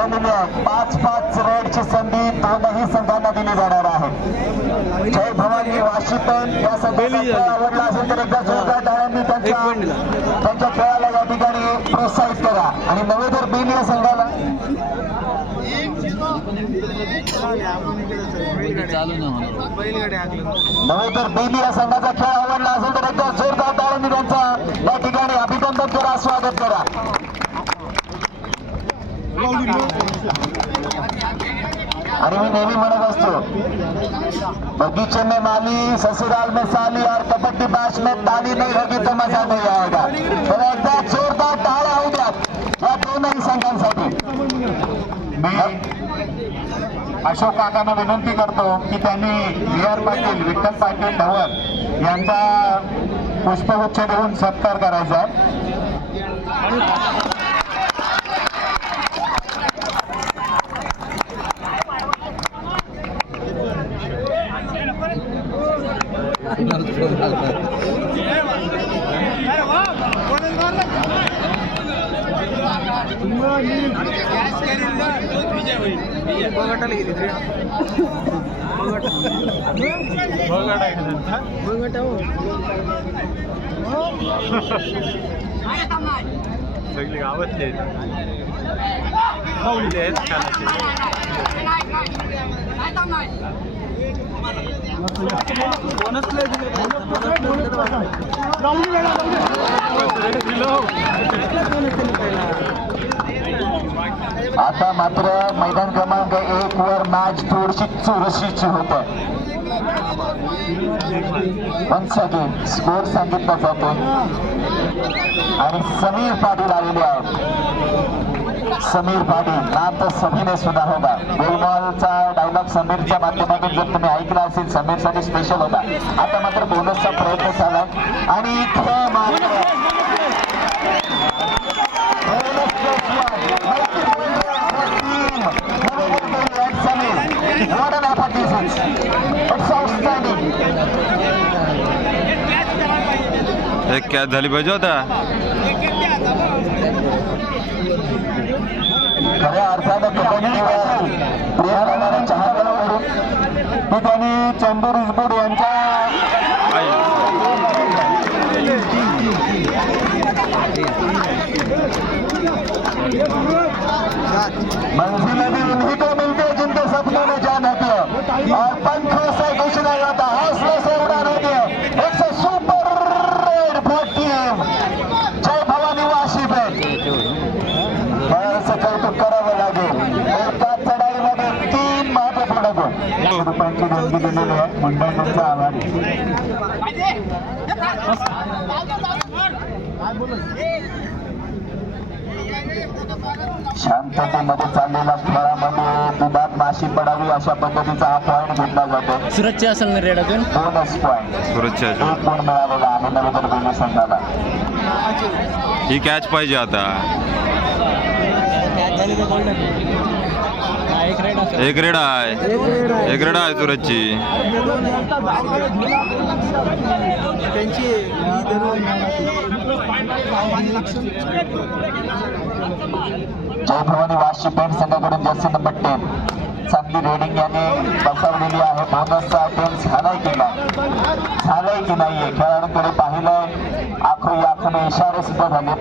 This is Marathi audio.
झालेली आहे. 5-5 रेडची संधी दोनही संघांना दिली जाणार आहे. जय भवानी वाशी पण या संघाचा आवडला असेल तर एकदा जोरदार टाळ्यांनी त्यांच्या खेळाला या ठिकाणी प्रोत्साहित करा. आणि नवोदर बीन या संघाला नवोदर बीन या संघाचा खेळ आवडला असेल तर एकदा जोरदार टाळ्यांनी त्यांचा या ठिकाणी अभिनंदन करा, स्वागत करा. आणि मी नेहमी म्हणत असतो, बगीचे में माली ससुराल में साली और कबड्डी मैच में ताली नहीं होगी तो मजा नहीं आएगा. तर एकदा जोरदार टाळ्या होऊ द्या या दोनही संघांसाठी. मी अशोक काकांना विनंती करतो की त्यांनी VR पाटील विठ्ठल पाटील धवन यांचा पुष्पगुच्छ देऊन सत्कार करायचा. सगळी गावातले आता मात्र मैदान क्रमांक 1 वर मॅच थोडीशी चुरशीची होत आहे. वन्स अगेन स्कोर सांगितला जातो आणि समीर पाटील आलेले आहेत. समीर पाटील नाम तर सभी ने सुना होगा. गोलमालचा डायलॉग समीरच्या माध्यमातून जर तुम्ही ऐकला असेल, समीरसाठी स्पेशल होता. आता मात्र बोनसचा प्रयत्न झाला आणि एक कॅच झाली पाहिजे होता. खऱ्या अर्थानं प्रिया करणाऱ्या चाहत्यांकडून ती त्यांनी चंदू रिजबूड यांच्या मंजिल भी उन्हीं को मिलते हैं जिनके सपनों में जान होती है और पंखों से कुछ नहीं होता, हौसले से उड़ान होती है. एक से सुपर रेड ब्लड टीम जय भवानी वाशी पे बरंच कौतुक करावं लागेल. एका चढाईमध्ये 3 महत्वपूर्ण गुण रुपयांची देणगी दिलेली आहे. मंडळ तुमचा आभारी. शांततेमध्ये चाललेल्या खेळामध्ये दुधात माशी पडावी अशा पद्धतीचा हा पॉईंट घेतला जातो. सुरतच्या असेल ना रेडातून बोनस पॉईंट सुरतच्या एक गुण मिळालेला आहे नवोदर बीन संघाला. ही कॅच पाहिजे आता. एक रेड आहे सुरतची. जय भवानी वाशी पेंट संघाकडून जर्सी नंबर 10 चांगली रेडिंग याने बसवलेली आहे. बोनसचा अटेम्प्ट झालाय की नाहीये खेळाडूंकडे पाहिलंय. आखोने इशारे सुद्धा झाले.